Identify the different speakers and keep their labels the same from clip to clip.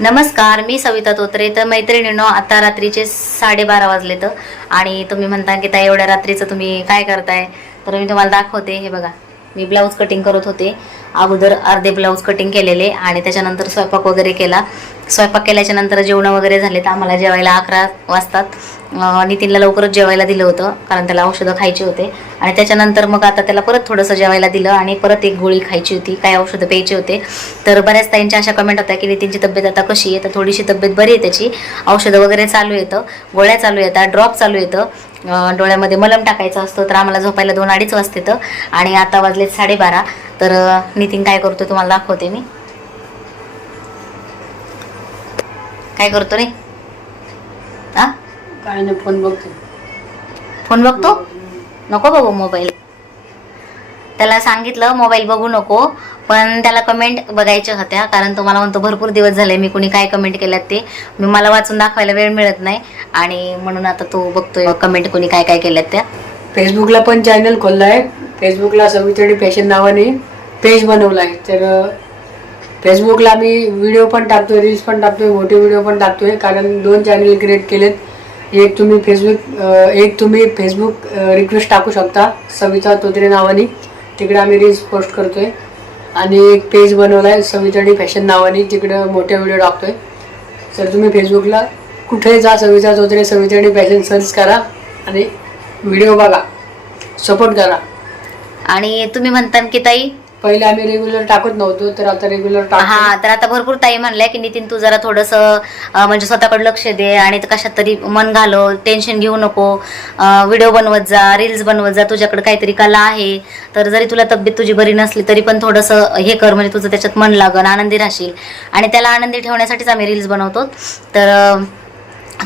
Speaker 1: नमस्कार मी सविता तोत्रे. तर मैत्रिणीनो आता रात्रीचे साडेबारा वाजले तर. आणि तुम्ही म्हणता की त्या एवढ्या रात्रीचं तुम्ही काय करताय? तर मी तुम्हाला दाखवते. हे बघा मी ब्लाऊज कटिंग करत होते. अगोदर अर्धे ब्लाऊज कटिंग केलेले आणि त्याच्यानंतर स्वयंपाक वगैरे केला. स्वयंपाक केल्याच्यानंतर जेवणं वगैरे झाले तर आम्हाला जेवायला अकरा वाजतात. नितीनला लवकरच जेवायला दिलं होतं कारण त्याला औषधं खायचे होते. आणि त्याच्यानंतर मग आता त्याला परत थोडंसं जेवायला दिलं आणि परत एक गोळी खायची होती काय औषधं प्यायचे होते. तर बऱ्याच ताईंच्या अशा कमेंट होत्या की नितीनची तब्येत आता कशी आहे? तर थोडीशी तब्येत बरी आहे त्याची. औषधं वगैरे चालू येतं गोळ्या चालू येतात ड्रॉप चालू येतं डोळ्यामध्ये मलम टाकायचं असतं तर आम्हाला झोपायला दोन अडीच वाजते तर. आणि आता वाजलेत साडेबारा. तर नितीन काय करतो तुम्हाला दाखवते मी. काय करतो रे?
Speaker 2: काय नाही फोन बघतो
Speaker 1: फोन बघतो? नको बाबा मोबाईल त्याला सांगितलं मोबाईल बघू नको. पण त्याला कमेंट बघायच्या होत्या कारण तो मला म्हणतो भरपूर दिवस झाले मी कुणी काय कमेंट केल्यात ते. मी मला वाचून दाखवायला वेळ मिळत नाही. आणि म्हणून आता तो बघतोय कमेंट कोणी काय काय केल्यात त्या.
Speaker 2: फेसबुकला पण चॅनल खोलला आहे. फेसबुकला सवितडी फॅशन नावाने पेज बनवला आहे. तर फेसबुकला आम्ही व्हिडिओ पण टाकतोय रील्स पण टाकतोय मोठे व्हिडिओ पण टाकतोय कारण दोन चॅनल क्रिएट केलेत. एक तुम्ही फेसबुक एक तुम्ही फेसबुक रिक्वेस्ट टाकू शकता. सविता तोत्रे नावाने. तिकडे आम्ही रील्स पोस्ट करतोय. आणि एक पेज बनवला आहे सवितडी फॅशन नावाने. तिकडं मोठ्या व्हिडिओ टाकतोय. तर तुम्ही फेसबुकला कुठेही जा सविता तोत्रे सवितडी फॅशन सर्च करा आणि व्हिडिओ बघा. सपोर्ट करा.
Speaker 1: आणि तुम्ही म्हणता की ताई
Speaker 2: पहिले आम्ही रेग्युलर टाकत नव्हतो तर आता रेग्युलर
Speaker 1: हा तर आता भरपूर ताई म्हणलंय की नितीन तू जरा थोडस म्हणजे स्वतःकडे लक्ष दे आणि कशात तरी मन घालो टेन्शन घेऊ नको. व्हिडिओ बनवत जा रील्स बनवत जा तुझ्याकडे काहीतरी कला आहे. तर जरी तुला तब्येत तुझी बरी नसली तरी पण थोडंसं हे कर म्हणजे तुझं त्याच्यात मन लागन आनंदी राहशील. आणि त्याला आनंदी ठेवण्यासाठीच आम्ही रील्स बनवतो. तर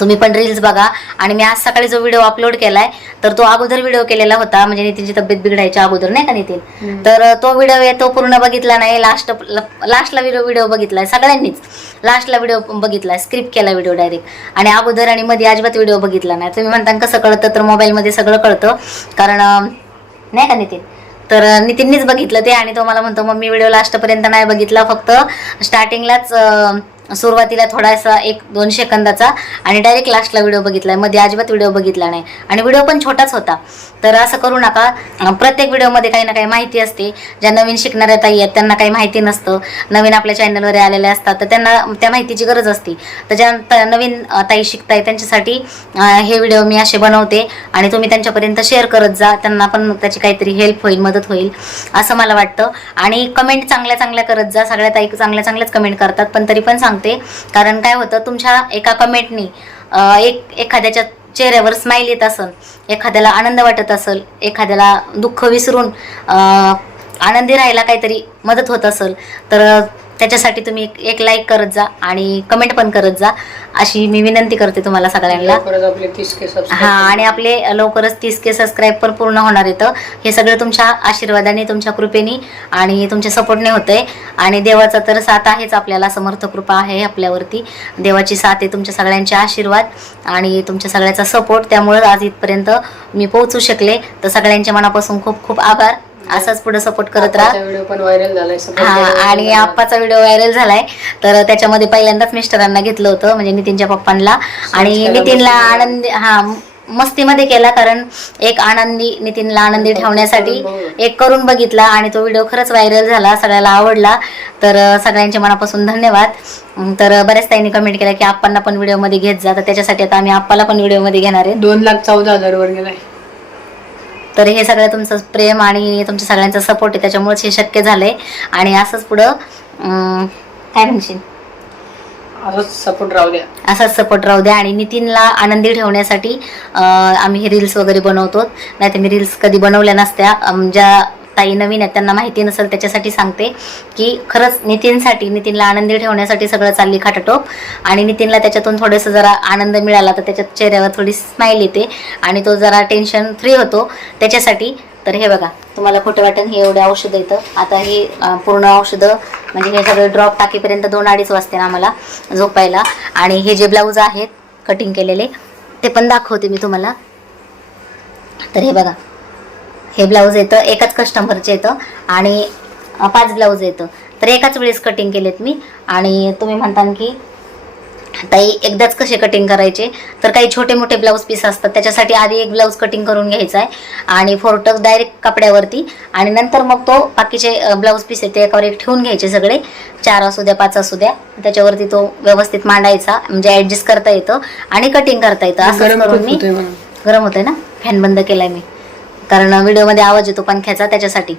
Speaker 1: तुम्ही पण रील्स बघा. आणि मी आज सकाळी जो व्हिडिओ अपलोड केलाय तर तो अगोदर व्हिडिओ केलेला होता. म्हणजे नितीनची तब्येत बिघडायच्या अगोदर नाही का नितीन. तर तो व्हिडिओ आहे तो पूर्ण बघितला नाही. लास्ट लास्टला व्हिडिओ व्हिडिओ बघितलाय सगळ्यांनीच. लास्टला व्हिडिओ बघितलाय स्क्रिप्ट केला व्हिडिओ डायरेक्ट आणि अगोदर आणि मध्ये अजिबात व्हिडिओ बघितला नाही. तुम्ही म्हणता कसं कळतं तर मोबाईलमध्ये सगळं कळतं. कारण नाही का नितीन? तर नितीननीच बघितलं ते. आणि तो मला म्हणतो मग मी व्हिडिओ लास्टपर्यंत नाही बघितला. फक्त स्टार्टिंगलाच सुरुवातीला थोडासा एक दोन सेकंदाचा आणि डायरेक्ट लास्टला व्हिडिओ बघितलाय. मध्ये अजिबात व्हिडिओ बघितला नाही. आणि व्हिडिओ पण छोटाच होता. तर असं करू नका. प्रत्येक व्हिडिओमध्ये काही ना काही माहिती असते. ज्या नवीन शिकणाऱ्या ताई आहेत त्यांना काही माहिती नसतं. नवीन आपल्या चॅनलवर आलेले असतात तर त्यांना त्या माहितीची गरज असते. तर ज्या नवीन ताई शिकताय त्यांच्यासाठी हे व्हिडिओ मी असे बनवते. आणि तुम्ही त्यांच्यापर्यंत शेअर करत जा. त्यांना पण त्याची काहीतरी हेल्प होईल मदत होईल असं मला वाटतं. आणि कमेंट चांगल्या चांगल्या करत जा. सगळ्या ताई चांगल्या चांगल्याच कमेंट करतात. पण तरी पण सांगते कारण काय होतं तुमच्या एका कमेंटनी एक एखाद्याच्या चेहऱ्यावर स्माईल येत असेल एखाद्याला आनंद वाटत असेल एखाद्याला दुःख विसरून आनंदी राहायला काहीतरी मदत होत असेल तर त्याच्यासाठी तुम्ही एक- एक लाईक करत जा आणि कमेंट पण करत जा. अशी मी विनंती करते तुम्हाला सगळ्यांना. हा आणि आपले लवकरच तीस के सबस्क्राईब पण पूर्ण होणार येतं हे सगळं तुमच्या आशीर्वादाने तुमच्या कृपेने आणि तुमच्या सपोर्टने होतंय. आणि देवाचा तर साथ आहेच आपल्याला समर्थ कृपा आहे आपल्यावरती. देवाची साथ आहे तुमच्या सगळ्यांचे आशीर्वाद आणि तुमच्या सगळ्याचा सपोर्ट त्यामुळे आज इथपर्यंत मी पोहोचू शकले. तर सगळ्यांच्या मनापासून खूप खूप आभार. असंच पुढे सपोर्ट करत राहा.
Speaker 2: व्हिडिओ पण व्हायरल झालाय support
Speaker 1: हा आणि. आप्पाचा व्हिडिओ व्हायरल झालाय. तर त्याच्यामध्ये पहिल्यांदाच मिस्टरांना घेतलं होतं म्हणजे नितीनच्या पप्पांना. आणि नितीनला. आनंदी हा मस्तीमध्ये केला कारण एक आनंदी नितीनला आनंदी ठेवण्यासाठी. एक करून बघितला आणि तो व्हिडिओ खरंच व्हायरल झाला सगळ्याला आवडला. तर सगळ्यांच्या मनापासून धन्यवाद. तर बऱ्याच ताईंनी कमेंट केला की आप्पांना पण व्हिडिओमध्ये घेत जा. तर त्याच्यासाठी आता आम्ही आप्पाला पण व्हिडिओमध्ये घेणार आहे.
Speaker 2: दोन लाख चौदा हजार वर गेलाय.
Speaker 1: तर हे सगळं तुमचं प्रेम आणि तुमच्या सगळ्यांचा सपोर्ट आहे त्याच्यामुळेच हे शक्य झालंय. आणि असंच पुढं काय म्हणशील?
Speaker 2: असंच सपोर्ट राहू द्या.
Speaker 1: असाच सपोर्ट राहू द्या. आणि नितीनला आनंदी ठेवण्यासाठी आम्ही हे रील्स वगैरे बनवतो. नाही तर मी रील्स कधी बनवल्या नसत्या. ज्या ताई नवीन आहेत त्यांना माहिती नसेल त्याच्यासाठी सांगते की खरंच नितीनसाठी नितीनला आनंदी ठेवण्यासाठी सगळं चालली खाटाटोप. आणि नितीनला त्याच्यातून थोडंसं जरा आनंद मिळाला तर त्याच्या चेहऱ्यावर थोडी स्माईल येते आणि तो जरा टेन्शन फ्री होतो. त्याच्यासाठी तर हे बघा तुम्हाला खोटं वाटेल हे एवढे औषधं येतं आता हे पूर्ण औषधं म्हणजे हे सगळे ड्रॉप टाकीपर्यंत दोन अडीच वाजते ना आम्हाला झोपायला. आणि हे जे ब्लाऊज आहेत कटिंग केलेले ते पण दाखवते मी तुम्हाला. तर हे बघा हे ब्लाऊज येतं एकाच कस्टमरचे येतं आणि पाच ब्लाऊज येतं. तर एकाच वेळेस कटिंग केलेत मी आणि तुम्ही म्हणता की ताई एकदाच कसे कटिंग करायचे? तर काही छोटे मोठे ब्लाऊज पीस असतात त्याच्यासाठी आधी एक ब्लाऊज कटिंग करून घ्यायचा आहे आणि फोरटक डायरेक्ट कपड्यावरती आणि नंतर मग तो बाकीचे ब्लाऊज पीस आहे ते एकावर एक ठेवून घ्यायचे सगळे. चार असू द्या पाच असू द्या. त्याच्यावरती तो व्यवस्थित मांडायचा म्हणजे ऍडजस्ट करता येतं आणि कटिंग करता येतं. असं करून मी. गरम होतंय ना? फॅन बंद केलाय मी. कारण व्हिडिओमध्ये आवाज येतो पंख्याचा त्याच्यासाठी.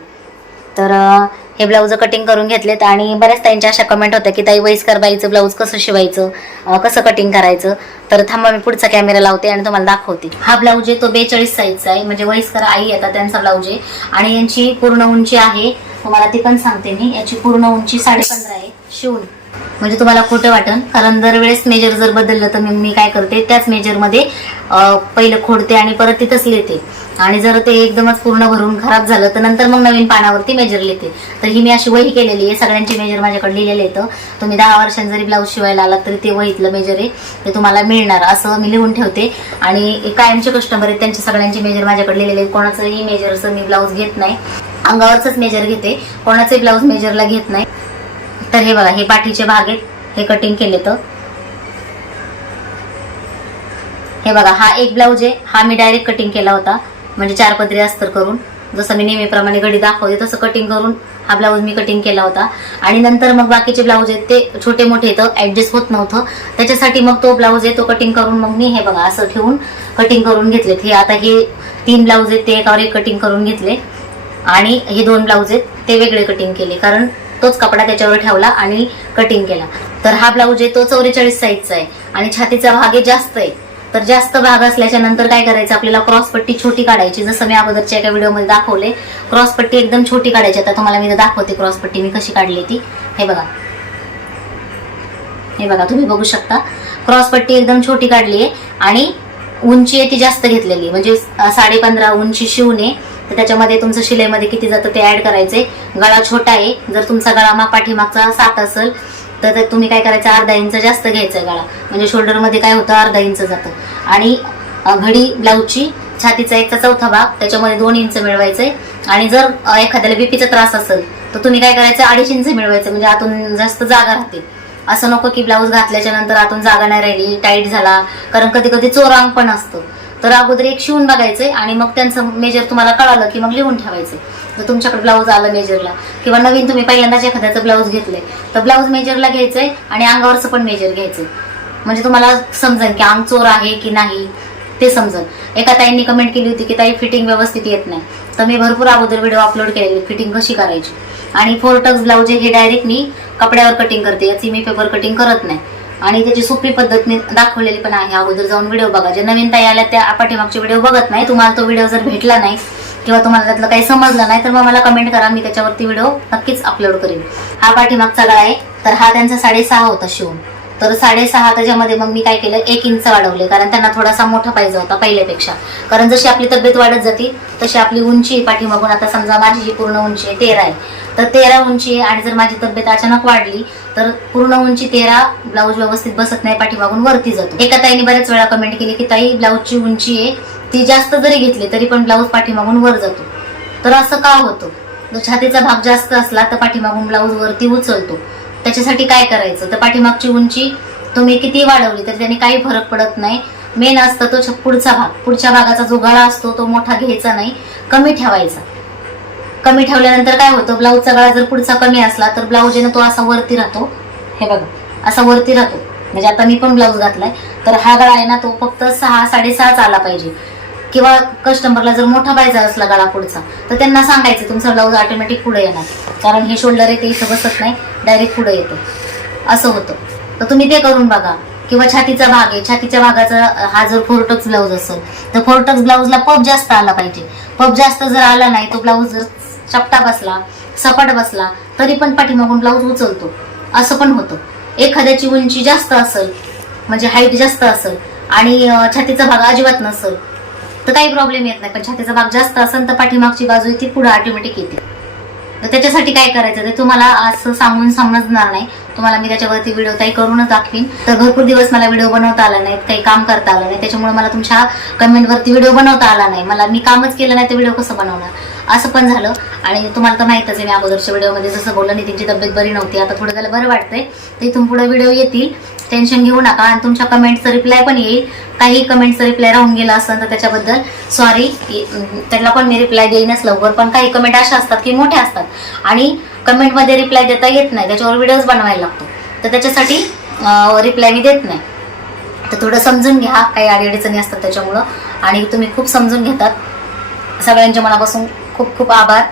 Speaker 1: तर हे ब्लाऊज कटिंग करून घेतलेत आणि बऱ्याच ताईंच्या अशा कमेंट होत्या की ताई वयस्कर बाईचं ब्लाऊज कसं शिवायचं? कसं कटिंग करायचं? तर थांबा मी पुढचा कॅमेरा लावते आणि तुम्हाला दाखवते. हा ब्लाऊज आहे तो बेचाळीस साईजचा आहे. म्हणजे वयस्कर आई येतात त्यांचा ब्लाऊज आहे. आणि यांची पूर्ण उंची आहे तुम्हाला ती पण सांगते मी. याची पूर्ण उंची साडेपंधरा आहे. शिवून. म्हणजे तुम्हाला खोटं वाटन. कारण दरवेळेस मेजर जर बदललं तर मी काय करते त्याच मेजरमध्ये पहिलं खोडते आणि परत तिथंच लिहिते. आणि जर ते एकदमच पूर्ण भरून खराब झालं तर नंतर मग नवीन पानावरती मेजर लिहिते. तर ही मी अशी वही केलेली आहे. सगळ्यांची मेजर माझ्याकडे लिहिलेले येतं तुम्ही दहा वर्षांनी जरी ब्लाऊज शिवायला आलात तरी ते वहीतलं मेजर आहे. ते तुम्हाला मिळणार. असं मी लिहून ठेवते. आणि कायमचे कस्टमर आहेत त्यांचे सगळ्यांचे मेजर माझ्याकडे लिहिलेले आहेत. कोणाचंही मेजरचं मी ब्लाऊज घेत नाही. अंगावरच मेजर घेते. कोणाचंही ब्लाऊज मेजरला घेत नाही. तर हे बघा हे पाठीचे भाग आहेत. हे कटिंग केले तर. हे बघा हा एक ब्लाऊज आहे. हा मी डायरेक्ट कटिंग केला होता. म्हणजे चार पदरी अस्तर करून. जसं मी नेहमीप्रमाणे घडी दाखवते तसं कटिंग करून हा ब्लाऊज मी कटिंग केला होता. आणि नंतर मग बाकीचे ब्लाऊज आहेत ते छोटे मोठे तर ऍडजस्ट होत नव्हतं. त्याच्यासाठी मग तो ब्लाऊज आहे तो कटिंग करून मग मी हे बघा असं ठेवून कटिंग करून घेतलेत. हे आता हे तीन ब्लाऊज आहेत ते एकावर एक कटिंग करून घेतले. आणि हे दोन ब्लाऊज आहेत ते वेगळे कटिंग केले. कारण तोच कपडा त्याच्यावर ठेवला आणि कटिंग केला. तर हा ब्लाऊज आहे तो चौवेचाळीस साईजचा आहे आणि छातीचा भाग आहे जास्त आहे. तर जास्त भाग असल्याच्या नंतर काय करायचं? आपल्याला क्रॉस पट्टी छोटी काढायची. जसं मी अगोदरच्या एका व्हिडिओमध्ये दाखवले क्रॉस पट्टी एकदम छोटी काढायची. आता तुम्हाला मी दाखवते क्रॉस पट्टी मी कशी काढली ती. हे बघा. हे बघा तुम्ही बघू शकता. क्रॉस पट्टी एकदम छोटी काढली आहे आणि उंची आहे ती जास्त घेतलेली म्हणजे साडे पंधरा उंची शिवणे तर त्याच्यामध्ये तुमचं शिलाईमध्ये किती जातं ते ऍड करायचे गळा छोटा आहे. जर तुमचा गळा मा पाठीमागचा सात असेल तर ते तुम्ही काय करायचं? अर्धा इंच जास्त घ्यायचा आहे गळा. म्हणजे शोल्डरमध्ये काय होतं? अर्धा इंच जातं. आणि घडी ब्लाऊजची छातीचा एकचा चौथा भाग त्याच्यामध्ये दोन इंच मिळवायचे आणि जर एखाद्याला बीपीचा त्रास असेल तर तुम्ही काय करायचं? अडीच इंच मिळवायचं. म्हणजे आतून जास्त जागा राहते. असं नको की ब्लाऊज घातल्याच्या नंतर आतून जागा नाही राहिली टाईट झाला. कारण कधी कधी चोरांग पण असतं. तर अगोदर एक शिवून बघायचंय आणि मग त्यांचं मेजर तुम्हाला कळालं की मग लिहून ठेवायचं जर तुमच्याकडे ब्लाऊज आलं मेजरला किंवा नवीन तुम्ही पहिल्यांदाच एखाद्याचं ब्लाऊज घेतलंय. तर ब्लाऊज मेजरला घ्यायचंय आणि अंगावरचं पण मेजर घ्यायचंय. म्हणजे तुम्हाला समजेल की अंग चोर आहे की नाही ते समजेल एका ताईंनी कमेंट केली होती की ताई फिटिंग व्यवस्थित येत नाही. तर मी भरपूर अगोदर व्हिडिओ अपलोड केलेली फिटिंग कशी करायची? आणि फोर टक्स ब्लाऊज हे डायरेक्ट मी कपड्यावर कटिंग करते. याची मी पेपर कटिंग करत नाही. आणि त्याची सोपी पद्धत मी दाखवलेली पण आहे. अगोदर जाऊन व्हिडिओ बघा. जे नवीन ताई आल्या त्या पाठीमागचे व्हिडिओ बघत नाही. तुम्हाला तो व्हिडिओ जर भेटला नाही किंवा तुम्हाला त्यातलं काही समजलं नाही तर मग मला कमेंट करा. मी त्याच्यावरती व्हिडिओ नक्कीच अपलोड करेन. हा पाठीमागचा गळा आहे. तर हा त्यांचा साडेसहा होता शिवून. तर साडेसहा त्याच्यामध्ये मग मी काय केलं? एक इंच वाढवले. कारण त्यांना थोडासा मोठा पाहिजे होता पहिल्यापेक्षा. कारण जशी आपली तब्येत वाढत जाते तशी आपली उंची पाठीमागून आता समजा माझी जी पूर्ण उंची आहे तेरा आहे. तर तेरा उंची आहे आणि जर माझी तब्येत अचानक वाढली तर पूर्ण उंची तेरा ब्लाऊज व्यवस्थित बसत नाही पाठीमागून वरती जातो. एका ताईने बऱ्याच वेळा कमेंट केली की ताई ब्लाऊजची उंची आहे ती जास्त जरी घेतली तरी पण ब्लाऊज पाठीमागून वर जातो. तर असं का होतं? जर छातीचा भाग जास्त असला तर पाठीमागून ब्लाऊज वरती उचलतो. त्याच्यासाठी काय करायचं? तर पाठीमागची उंची तुम्ही किती वाढवली तर त्याने काही फरक पडत नाही. मेन असतं तो पुढचा भाग. पुढच्या भागाचा जो गळा असतो तो मोठा घ्यायचा नाही. कमी ठेवायचा. कमी ठेवल्यानंतर काय होतं? ब्लाऊजचा गळा जर पुढचा कमी असला तर ब्लाऊज आहे ना तो असा वरती राहतो. हे बघा असा वरती राहतो. म्हणजे आता मी पण ब्लाऊज घातलाय. तर हा गळा आहे ना तो फक्त सहा साडेसहाच आला पाहिजे. किंवा कस्टमरला जर मोठा पाहिजे असला गळा पुढचा तर त्यांना सांगायचं तुमचा ब्लाऊज ऑटोमॅटिक पुढे येणार. कारण हे शोल्डर आहे ते इथं बसत नाही डायरेक्ट पुढे येतो. असं होतं. तर तुम्ही ते करून बघा. किंवा छातीचा भाग आहे. छातीच्या भागाचा हा जर फोरटक्स ब्लाऊज असेल तर फोरटक्स ब्लाऊजला पप जास्त आला पाहिजे. पप जास्त जर आला नाही तो ब्लाऊज जर चपटा बसला सपाट बसला तरी पण पाठीमागून ब्लाऊज उचलतो. असं पण होतं. एखाद्याची उंची जास्त असेल म्हणजे हाईट जास्त असेल आणि छातीचा भाग अजिबात नसेल तर काही प्रॉब्लेम येत नाही. पण छातीचा भाग जास्त असेल तर पाठीमागची बाजू ती पुढे ऑटोमॅटिक येते. तर त्याच्यासाठी काय करायचं? ते तुम्हाला असं सांगून समजणार नाही. तुम्हाला मी त्याच्यावरती व्हिडिओ काही करूनच दाखवीन. तर भरपूर दिवस मला व्हिडिओ बनवता आला नाही काही काम करता आलं नाही. त्याच्यामुळे मला तुमच्या कमेंटवरती व्हिडिओ बनवता आला नाही. मला मी कामच केलं नाही तर व्हिडिओ कसं बनवणार? असं पण झालं. आणि तुम्हाला तर माहीतच आहे मी अगोदरच्या व्हिडिओमध्ये जसं बोललं नितीनची तब्येत बरी नव्हती. आता थोडं त्याला बरं वाटतंय. तर इथून पुढे व्हिडिओ येतील. टेन्शन घेऊ नका. आणि तुमच्या कमेंटचं रिप्लाय पण येईल. काही कमेंटचं रिप्लाय राहून गेला असेल तर त्याच्याबद्दल सॉरी त्याला पण मी रिप्लाय देईनच लवकर. पण काही कमेंट अशा असतात की मोठ्या असतात. आणि कमेंटमध्ये रिप्लाय देता येत नाही. त्याच्यावर व्हिडिओज बनवायला लागतो. तर त्याच्यासाठी रिप्लाय मी देत नाही. तर थोडं समजून घ्या. काही अडीअडचणी असतात त्याच्यामुळं. आणि तुम्ही खूप समजून घेतात. सगळ्यांच्या मनापासून खूप खूप आभार.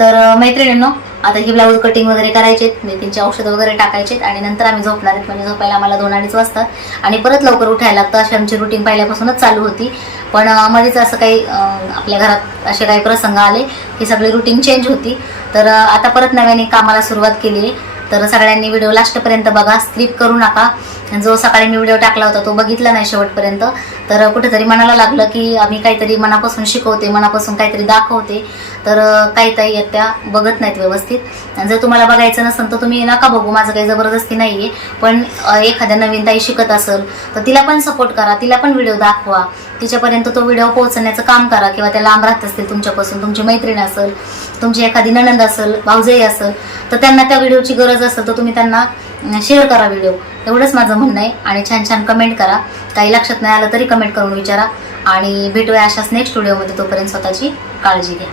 Speaker 1: तर मैत्रिणींनो आता ही ब्लाऊज कटिंग वगैरे करायचे त्यांची औषधं वगैरे टाकायचे आणि नंतर आम्ही झोपणार आहेत. म्हणजे झोपायला आम्हाला दोन अडीच वाजतात आणि परत लवकर उठायला लागतं. अशी आमची रुटीन पहिल्यापासूनच चालू होती. पण मध्येच असं काही आपल्या घरात असे काही प्रसंग आले. की सगळी रुटीन चेंज होती. तर आता परत नव्याने कामाला सुरुवात केली आहे. तर सगळ्यांनी व्हिडिओ लास्टपर्यंत बघा स्क्रिप करू नका. जो सकाळी मी व्हिडिओ टाकला होता तो बघितला नाही शेवटपर्यंत. तर कुठेतरी मनाला लागलं की आम्ही काहीतरी मनापासून शिकवते मनापासून काहीतरी दाखवते. तर काही काही ताई आहेत त्या बघत नाहीत व्यवस्थित. आणि जर तुम्हाला बघायचं नसेल तर तुम्ही नका बघू माझं काही जबरदस्ती नाही आहे पण एखाद्या नवीन ताई शिकत असेल तर तिला पण सपोर्ट करा तिला पण व्हिडिओ दाखवा. तिच्यापर्यंत तो व्हिडिओ पोहोचण्याचं काम करा किंवा त्या लांब राहत असतील तुमच्यापासून तुमची मैत्रीण असेल तुमची एखादी नणंद असेल भाऊजाई असेल तर त्यांना त्या व्हिडिओची गरज असेल तर तुम्ही त्यांना शेअर करा व्हिडिओ. एवढंच माझं म्हणणं आहे आणि छान छान कमेंट करा. काही लक्षात नाही आलं तरी कमेंट करून विचारा आणि भेटूया अशाच नेक्स्ट व्हिडिओमध्ये तोपर्यंत स्वतःची काळजी घ्या.